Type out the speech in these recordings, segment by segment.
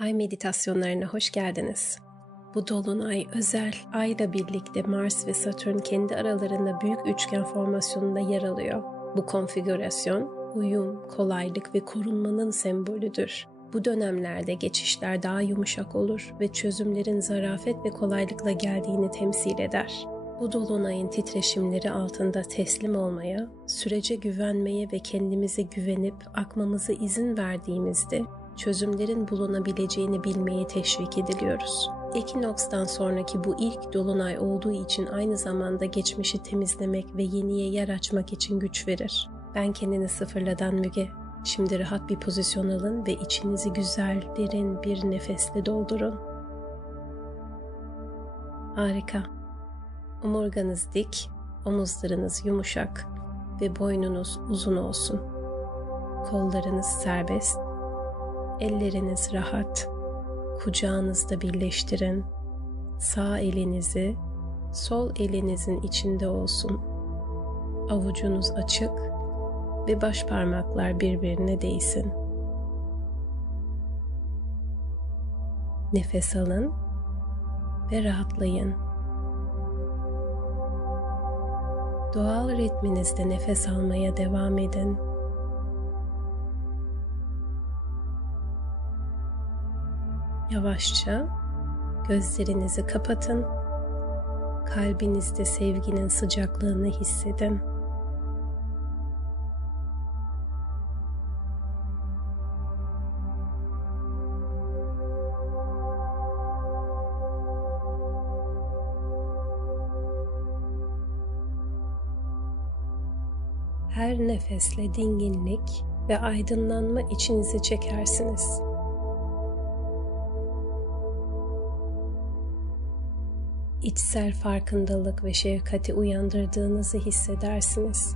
Ay meditasyonlarına hoş geldiniz. Bu dolunay özel ayla birlikte Mars ve Satürn kendi aralarında büyük üçgen formasyonunda yer alıyor. Bu konfigürasyon uyum, kolaylık ve korunmanın sembolüdür. Bu dönemlerde geçişler daha yumuşak olur ve çözümlerin zarafet ve kolaylıkla geldiğini temsil eder. Bu dolunayın titreşimleri altında teslim olmaya, sürece güvenmeye ve kendimize güvenip akmamıza izin verdiğimizde çözümlerin bulunabileceğini bilmeye teşvik ediliyoruz. Ekinoks'tan sonraki bu ilk dolunay olduğu için aynı zamanda geçmişi temizlemek ve yeniye yer açmak için güç verir. Ben kendini sıfırladan Müge. Şimdi rahat bir pozisyon alın ve içinizi güzel, derin bir nefesle doldurun. Harika. Omurganız dik, omuzlarınız yumuşak ve boynunuz uzun olsun. Kollarınız serbest, elleriniz rahat. Kucağınızda birleştirin. Sağ elinizi sol elinizin içinde olsun. Avucunuz açık ve baş parmaklar birbirine değsin. Nefes alın ve rahatlayın. Doğal ritminizde nefes almaya devam edin. Yavaşça gözlerinizi kapatın. Kalbinizde sevginin sıcaklığını hissedin. Her nefesle dinginlik ve aydınlanma içinize çekersiniz. İçsel farkındalık ve şefkati uyandırdığınızı hissedersiniz.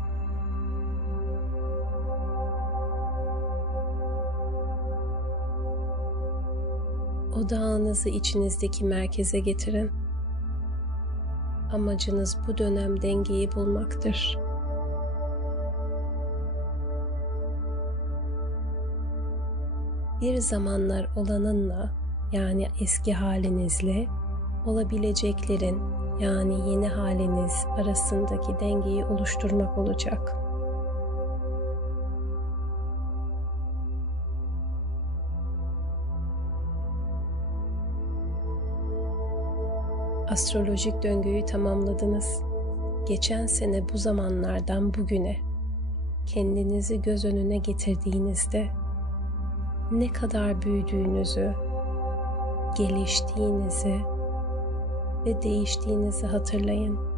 Odağınızı içinizdeki merkeze getirin. Amacınız bu dönem dengeyi bulmaktır. Bir zamanlar olanınla yani eski halinizle olabileceklerin yani yeni haliniz arasındaki dengeyi oluşturmak olacak. Astrolojik döngüyü tamamladınız. Geçen sene bu zamanlardan bugüne kendinizi göz önüne getirdiğinizde ne kadar büyüdüğünüzü, geliştiğinizi ve değiştiğinizi hatırlayın.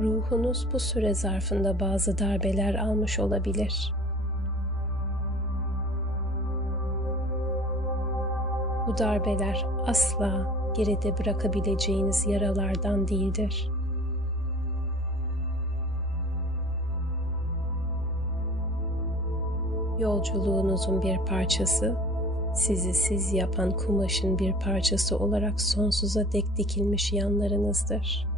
Ruhunuz bu süre zarfında bazı darbeler almış olabilir. Bu darbeler asla geride bırakabileceğiniz yaralardan değildir. Yolculuğunuzun bir parçası, sizi siz yapan kumaşın bir parçası olarak sonsuza dek dikilmiş yanlarınızdır.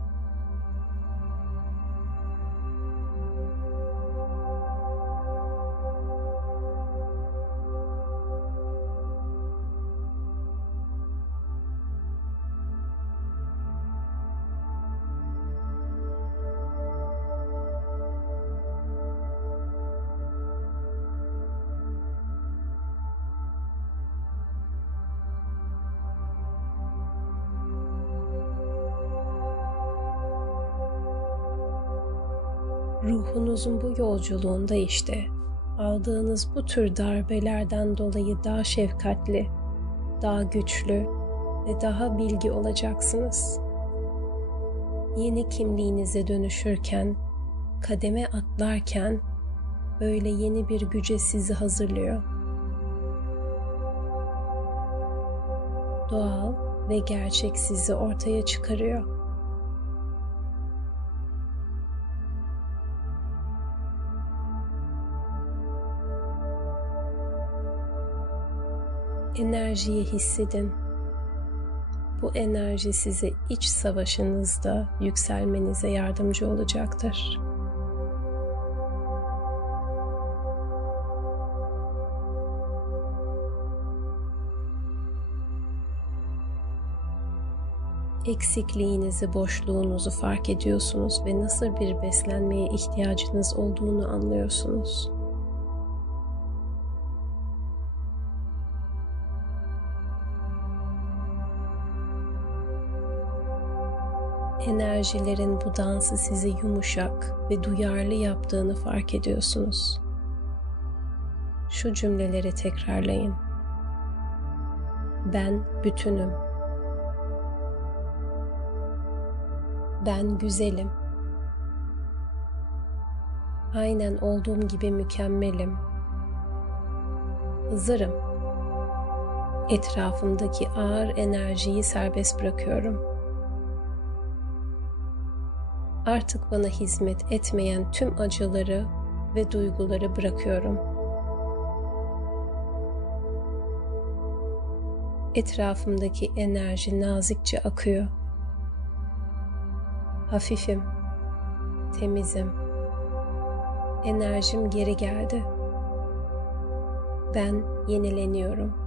Ruhunuzun bu yolculuğunda işte aldığınız bu tür darbelerden dolayı daha şefkatli, daha güçlü ve daha bilgi olacaksınız. Yeni kimliğinize dönüşürken, kademe atlarken böyle yeni bir güce sizi hazırlıyor. Doğal ve gerçek sizi ortaya çıkarıyor. Enerjiyi hissedin. Bu enerji size iç savaşınızda yükselmenize yardımcı olacaktır. eksikliğinizi, boşluğunuzu fark ediyorsunuz ve nasıl bir beslenmeye ihtiyacınız olduğunu anlıyorsunuz. Enerjilerin bu dansı sizi yumuşak ve duyarlı yaptığını fark ediyorsunuz. Şu cümleleri tekrarlayın. Ben bütünüm Ben güzelim. Aynen olduğum gibi mükemmelim. Hazırım. Etrafımdaki ağır enerjiyi serbest bırakıyorum. Artık bana hizmet etmeyen tüm acıları ve duyguları bırakıyorum. Etrafımdaki enerji nazikçe akıyor Hafifim, temizim. Enerjim geri geldi. Ben yenileniyorum.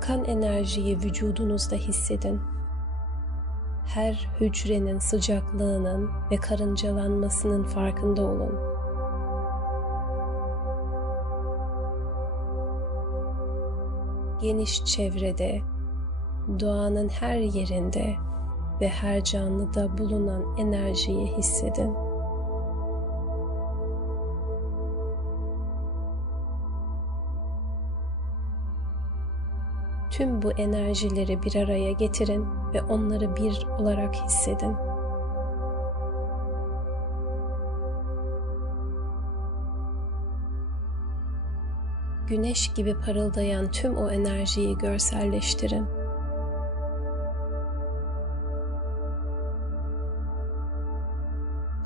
Akan enerjiyi vücudunuzda hissedin. Her hücrenin sıcaklığının ve karıncalanmasının farkında olun. geniş çevrede, doğanın her yerinde ve her canlıda bulunan enerjiyi hissedin. Tüm bu enerjileri bir araya getirin ve onları bir olarak hissedin. güneş gibi parıldayan tüm o enerjiyi görselleştirin.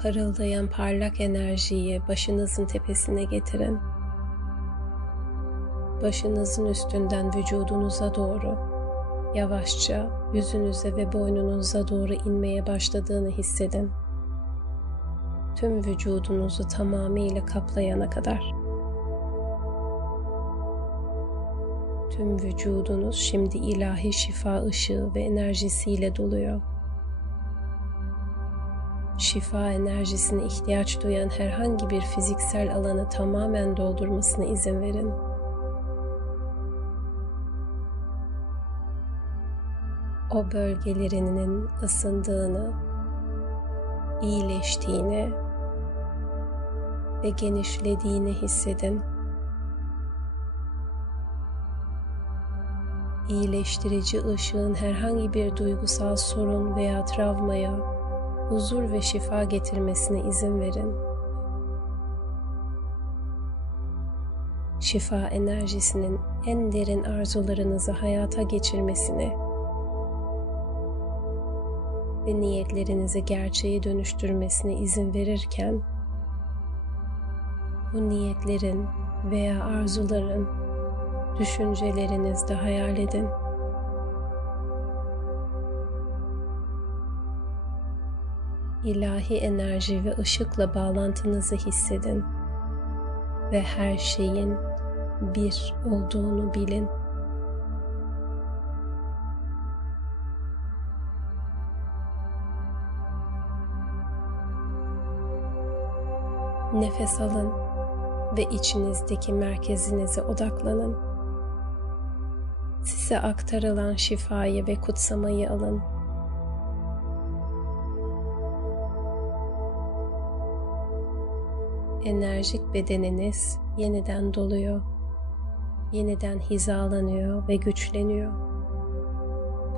Parıldayan parlak enerjiyi başınızın tepesine getirin. Başınızın üstünden vücudunuza doğru yavaşça yüzünüze ve boynunuza doğru inmeye başladığını hissedin. Tüm vücudunuzu tamamıyla kaplayana kadar. Tüm vücudunuz şimdi ilahi şifa ışığı ve enerjisiyle doluyor. Şifa enerjisine ihtiyaç duyan herhangi bir fiziksel alanı tamamen doldurmasına izin verin. O bölgelerinin ısındığını, iyileştiğini ve genişlediğini hissedin. iyileştirici ışığın herhangi bir duygusal sorun veya travmaya huzur ve şifa getirmesine izin verin. Şifa enerjisinin en derin arzularınızı hayata geçirmesini ve niyetlerinizi gerçeğe dönüştürmesine izin verirken bu niyetlerin veya arzuların düşüncelerinizde hayal edin. İlahi enerji ve ışıkla bağlantınızı hissedin ve her şeyin bir olduğunu bilin. Nefes alın ve içinizdeki merkezinize odaklanın size aktarılan şifayı ve kutsamayı alın. Enerjik bedeniniz yeniden doluyor, yeniden hizalanıyor ve güçleniyor.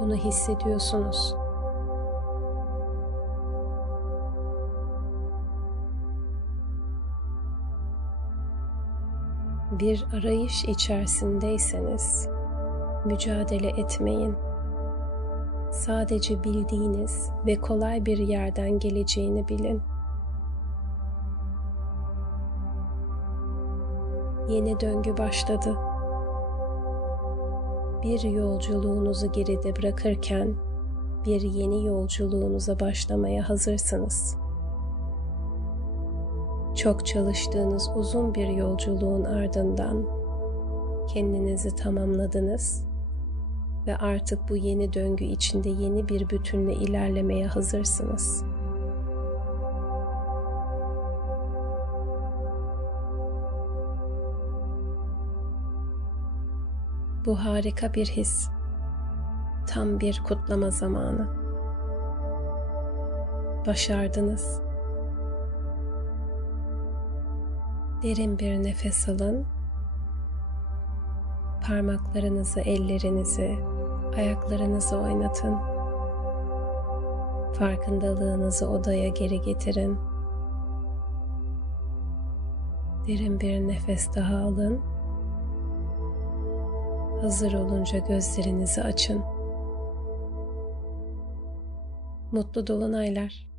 Bunu hissediyorsunuz. bir arayış içerisindeyseniz mücadele etmeyin. Sadece bildiğiniz ve kolay bir yerden geleceğini bilin. Yeni döngü başladı. Bir yolculuğunuzu geride bırakırken bir yeni yolculuğunuza başlamaya hazırsınız.'' Çok çalıştığınız uzun bir yolculuğun ardından kendinizi tamamladınız ve artık bu yeni döngü içinde yeni bir bütünle ilerlemeye hazırsınız. Bu harika bir his. Tam bir kutlama zamanı. Başardınız. Derin bir nefes alın. Parmaklarınızı, ellerinizi, ayaklarınızı oynatın. Farkındalığınızı odaya geri getirin. Derin bir nefes daha alın. Hazır olunca gözlerinizi açın. Mutlu dolunaylar.